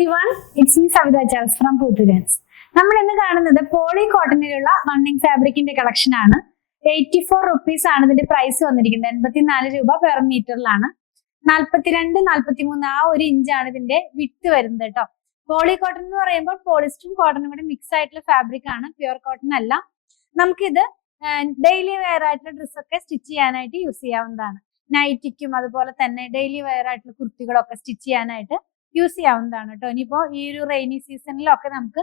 everyone, it's me Savita Charles from Poothurans. നമ്മൾ ഇന്ന് കാണുന്നത് പോളി കോട്ടണിലുള്ള റണ്ണിങ് ഫാബ്രിക്കിന്റെ കളക്ഷൻ ആണ്. 84 റുപ്പീസ് ആണ് ഇതിന്റെ പ്രൈസ് വന്നിരിക്കുന്നത്. 84 രൂപ പെർ മീറ്ററിലാണ്. 42, 43 ആ ഒരു ഇഞ്ചാണ് ഇതിന്റെ വിഡ്ത് വരുന്നത് കേട്ടോ. പോളി കോട്ടൺ എന്ന് പറയുമ്പോൾ പോളിസ്റ്ററും കോട്ടണും കൂടെ മിക്സ് ആയിട്ടുള്ള ഫാബ്രിക് ആണ്, പ്യുവർ കോട്ടൺ അല്ല. നമുക്കിത് ഡെയിലി വെയർ ആയിട്ടുള്ള ഡ്രസ്സൊക്കെ സ്റ്റിച്ച് ചെയ്യാനായിട്ട് യൂസ് ചെയ്യാവുന്നതാണ്. നൈറ്റിക്കും അതുപോലെ തന്നെ ഡെയിലി വെയർ ആയിട്ടുള്ള കുർത്തികളൊക്കെ സ്റ്റിച്ച് ചെയ്യാനായിട്ട് യൂസ് ചെയ്യാവുന്നതാണ് കേട്ടോ. ഇനിയിപ്പോ ഈ ഒരു റെയിനി സീസണിലൊക്കെ നമുക്ക്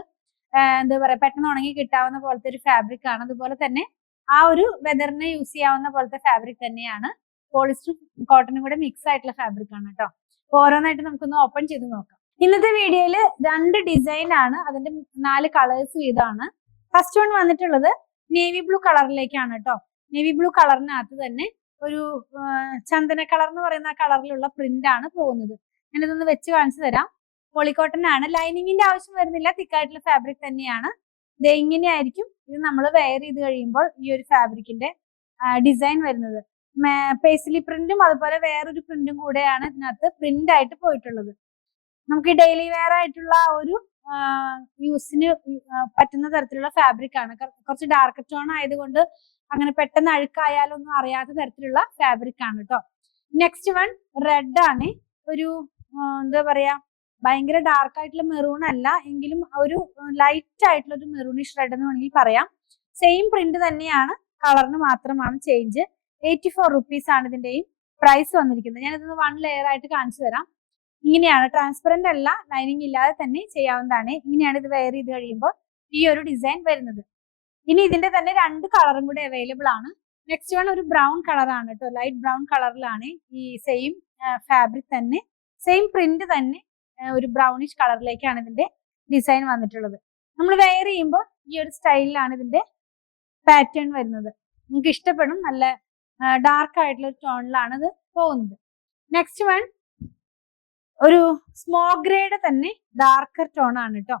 എന്താ പറയാ പെട്ടെന്ന് ഉണങ്ങി കിട്ടാവുന്ന പോലത്തെ ഒരു ഫാബ്രിക് ആണ്. അതുപോലെ തന്നെ ആ ഒരു വെതറിന് യൂസ് ചെയ്യാവുന്ന പോലത്തെ ഫാബ്രിക് തന്നെയാണ്. പോളിസ്റ്റർ കോട്ടണും കൂടെ മിക്സ് ആയിട്ടുള്ള ഫാബ്രിക് ആണ് കേട്ടോ. ഓരോന്നായിട്ട് നമുക്കൊന്ന് ഓപ്പൺ ചെയ്ത് നോക്കാം. ഇന്നത്തെ വീഡിയോയില് 2 ഡിസൈൻ ആണ്, അതിന്റെ 4 കളേഴ്സ് വീതമാണ്. ഫസ്റ്റ് വൺ വന്നിട്ടുള്ളത് നേവി ബ്ലൂ കളറിലേക്കാണ് കേട്ടോ. നേവി ബ്ലൂ കളറിനകത്ത് തന്നെ ഒരു ചന്ദന കളർ എന്ന് പറയുന്ന കളറിലുള്ള പ്രിന്റ് ആണ് പോകുന്നത്. ഞാനിതൊന്ന് വെച്ച് കാണിച്ചു തരാം. പോളിക്കോട്ടൺ ആണ്, ലൈനിങ്ങിന്റെ ആവശ്യം വരുന്നില്ല, തിക്കായിട്ടുള്ള ഫാബ്രിക് തന്നെയാണ്. ഇത് ഇങ്ങനെയായിരിക്കും ഇത് നമ്മൾ വെയർ ചെയ്ത് കഴിയുമ്പോൾ ഈ ഒരു ഫാബ്രിക്കിന്റെ ഡിസൈൻ വരുന്നത്. പേസ്ലി പ്രിന്റും അതുപോലെ വേറൊരു പ്രിന്റും കൂടെയാണ് ഇതിനകത്ത് പ്രിന്റ് ആയിട്ട് പോയിട്ടുള്ളത്. നമുക്ക് ഡെയിലി വെയർ ആയിട്ടുള്ള ഒരു യൂസിന് പറ്റുന്ന തരത്തിലുള്ള ഫാബ്രിക് ആണ്. കുറച്ച് ഡാർക്ക് ടോൺ ആയതുകൊണ്ട് അങ്ങനെ പെട്ടെന്ന് അഴുക്കായാലൊന്നും അറിയാത്ത തരത്തിലുള്ള ഫാബ്രിക് ആണ് കേട്ടോ. നെക്സ്റ്റ് വൺ റെഡ് ആണ്. ഒരു എന്താ പറയാ ഭയങ്കര ഡാർക്ക് ആയിട്ടുള്ള മെറൂൺ അല്ല, എങ്കിലും ഒരു ലൈറ്റ് ആയിട്ടുള്ള ഒരു മെറൂണിഷ് റെഡ് എന്ന് വേണമെങ്കിൽ പറയാം. സെയിം പ്രിന്റ് തന്നെയാണ്, കളറിന് മാത്രമാണ് ചേഞ്ച്. 84 റുപ്പീസ് ആണ് ഇതിന്റെയും പ്രൈസ് വന്നിരിക്കുന്നത്. ഞാനിതൊന്ന് 1 ലെയർ ആയിട്ട് കാണിച്ചു തരാം. ഇങ്ങനെയാണ്, ട്രാൻസ്പെറന്റ് അല്ല, ലൈനിങ് ഇല്ലാതെ തന്നെ ചെയ്യാവുന്നതാണ്. ഇങ്ങനെയാണ് ഇത് വെയർ ചെയ്ത് കഴിയുമ്പോൾ ഈ ഒരു ഡിസൈൻ വരുന്നത്. ഇനി ഇതിന്റെ തന്നെ 2 കളറും കൂടി അവൈലബിൾ ആണ്. നെക്സ്റ്റ് വൺ ഒരു ബ്രൗൺ കളറാണ് കേട്ടോ, ലൈറ്റ് ബ്രൗൺ കളറിലാണ് ഈ സെയിം ഫാബ്രിക് തന്നെ, സെയിം പ്രിന്റ് തന്നെ ഒരു ബ്രൗണിഷ് കളറിലേക്കാണ് ഇതിന്റെ ഡിസൈൻ വന്നിട്ടുള്ളത്. നമ്മൾ വെയർ ചെയ്യുമ്പോൾ ഈ ഒരു സ്റ്റൈലിലാണ് ഇതിന്റെ പാറ്റേൺ വരുന്നത്. നിങ്ങൾക്ക് ഇഷ്ടപ്പെടും, നല്ല ഡാർക്ക് ആയിട്ടുള്ള ഒരു ടോണിലാണ് ഇത് പോകുന്നത്. നെക്സ്റ്റ് വൺ ഒരു സ്മോക്ക് ഗ്രേയുടെ തന്നെ ഡാർക്കർ ടോൺ ആണ് കേട്ടോ.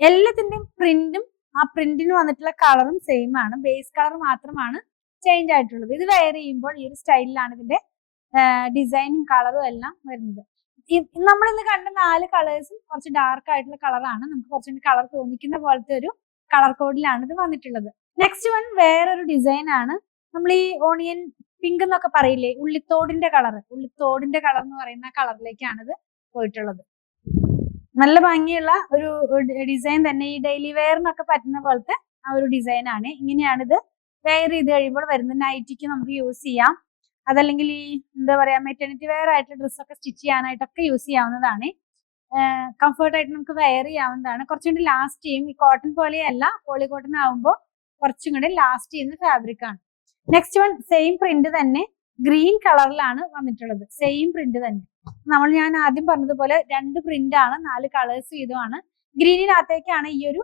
എല്ലാത്തിന്റെയും പ്രിന്റും ആ പ്രിന്റിന് വന്നിട്ടുള്ള കളറും സെയിം ആണ്, ബേസ് കളർ മാത്രമാണ് ചേഞ്ച് ആയിട്ടുള്ളത്. ഇത് വെയർ ചെയ്യുമ്പോൾ ഈ ഒരു സ്റ്റൈലിലാണ് ഇതിന്റെ ഡിസൈനും കളറും എല്ലാം വരുന്നത്. നമ്മളിന്ന് കണ്ട 4 കളേഴ്സും കുറച്ച് ഡാർക്ക് ആയിട്ടുള്ള കളറാണ്. നമുക്ക് കുറച്ചുകൂടി കളർ തോന്നിക്കുന്ന പോലത്തെ ഒരു കളർ കോഡിലാണ് ഇത് വന്നിട്ടുള്ളത്. നെക്സ്റ്റ് വൺ വേറൊരു ഡിസൈൻ ആണ്. നമ്മൾ ഈ ഓണിയൻ പിങ്ക് എന്നൊക്കെ പറയില്ലേ, ഉള്ളിത്തോടിന്റെ കളർ എന്ന് പറയുന്ന കളറിലേക്കാണ് ഇത് പോയിട്ടുള്ളത്. നല്ല ഭംഗിയുള്ള ഒരു ഡിസൈൻ തന്നെ, ഈ ഡെയിലി വെയറിനൊക്കെ പറ്റുന്ന പോലത്തെ ആ ഒരു ഡിസൈൻ ആണ്. ഇങ്ങനെയാണ് ഇത് വെയർ ചെയ്ത് കഴിയുമ്പോൾ വരുന്നത്. നൈറ്റിക്ക് നമുക്ക് യൂസ് ചെയ്യാം, അതല്ലെങ്കിൽ ഈ എന്താ പറയാ മെറ്റേണിറ്റി വെയർ ആയിട്ട് ഡ്രസ്സൊക്കെ സ്റ്റിച്ച് ചെയ്യാനായിട്ടൊക്കെ യൂസ് ചെയ്യാവുന്നതാണ്. കംഫർട്ടായിട്ട് നമുക്ക് വെയർ ചെയ്യാവുന്നതാണ്. കുറച്ചും കൂടി ലാസ്റ്റ് ചെയ്യും. ഈ കോട്ടൺ പോലെയല്ല, പോളി കോട്ടൺ ആകുമ്പോൾ കുറച്ചും കൂടി ലാസ്റ്റ് ചെയ്യുന്ന ഫാബ്രിക് ആണ്. നെക്സ്റ്റ് വൺ സെയിം പ്രിന്റ് തന്നെ, ഗ്രീൻ കളറിലാണ് വന്നിട്ടുള്ളത്. സെയിം പ്രിന്റ് തന്നെ, ഞാൻ ആദ്യം പറഞ്ഞതുപോലെ 2 പ്രിന്റ് ആണ്, 4 കളേഴ്സ് വീതമാണ്. ഗ്രീനിനകത്തേക്കാണ് ഈ ഒരു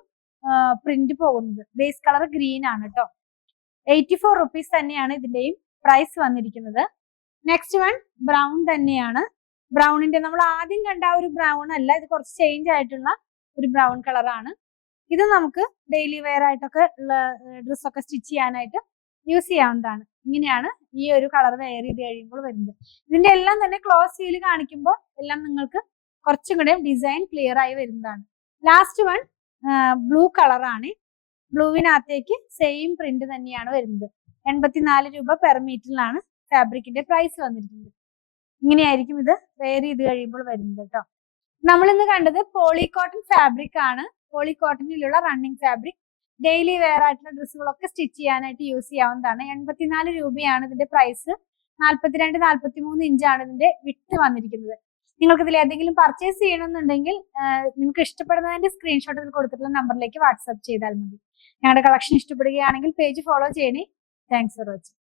പ്രിന്റ് പോകുന്നത്. ബേസ് കളർ ഗ്രീൻ ആണ് കേട്ടോ. 84 റുപ്പീസ് തന്നെയാണ് ഇതിന്റെയും പ്രൈസ് വന്നിരിക്കുന്നത്. നെക്സ്റ്റ് വൺ ബ്രൗൺ തന്നെയാണ്. ബ്രൗണിന്റെ നമ്മൾ ആദ്യം കണ്ട ഒരു ബ്രൗൺ അല്ല, ഇത് കുറച്ച് ചേഞ്ച് ആയിട്ടുള്ള ഒരു ബ്രൗൺ കളറാണ്. ഇത് നമുക്ക് ഡെയിലി വെയർ ആയിട്ടൊക്കെ ഉള്ള ഡ്രസ്സൊക്കെ സ്റ്റിച്ച് ചെയ്യാനായിട്ട് യൂസ് ചെയ്യാവുന്നതാണ്. ഇങ്ങനെയാണ് ഈ ഒരു കളർ വെയർ ചെയ്ത് കഴിയുമ്പോൾ വരുന്നത്. ഇതിന്റെ എല്ലാം തന്നെ ക്ലോസ് സീൽ കാണിക്കുമ്പോൾ എല്ലാം നിങ്ങൾക്ക് കുറച്ചും കൂടെ ഡിസൈൻ ക്ലിയർ ആയി വരുന്നതാണ്. ലാസ്റ്റ് വൺ ബ്ലൂ കളറാണ്. ബ്ലൂവിനകത്തേക്ക് സെയിം പ്രിന്റ് തന്നെയാണ് വരുന്നത്. 84 രൂപ പെർ മീറ്ററിലാണ് ഫാബ്രിക്കിന്റെ പ്രൈസ് വന്നിരിക്കുന്നത്. ഇങ്ങനെയായിരിക്കും ഇത് വെയർ ചെയ്ത് കഴിയുമ്പോൾ വരുന്നത് കേട്ടോ. നമ്മളിന്ന് കണ്ടത് പോളി കോട്ടൺ ഫാബ്രിക് ആണ്. പോളി കോട്ടണിലുള്ള റണ്ണിങ് ഫാബ്രിക് ഡെയിലി വെയർ ആയിട്ടുള്ള ഡ്രസ്സുകളൊക്കെ സ്റ്റിച്ച് ചെയ്യാനായിട്ട് യൂസ് ചെയ്യാവുന്നതാണ്. 84 രൂപയാണ് ഇതിന്റെ പ്രൈസ്. 42, 43 ഇഞ്ചാണ് ഇതിന്റെ വിഡ്ത് വന്നിരിക്കുന്നത്. നിങ്ങൾക്ക് ഇതിൽ ഏതെങ്കിലും പർച്ചേസ് ചെയ്യണമെന്നുണ്ടെങ്കിൽ നിങ്ങൾക്ക് ഇഷ്ടപ്പെടുന്നതിന്റെ സ്ക്രീൻഷോട്ട് ഇതിൽ കൊടുത്തിട്ടുള്ള നമ്പറിലേക്ക് വാട്സ്ആപ്പ് ചെയ്താൽ മതി. ഞങ്ങളുടെ കളക്ഷൻ ഇഷ്ടപ്പെടുകയാണെങ്കിൽ പേജ് ഫോളോ ചെയ്യണേ. Thanks for watching.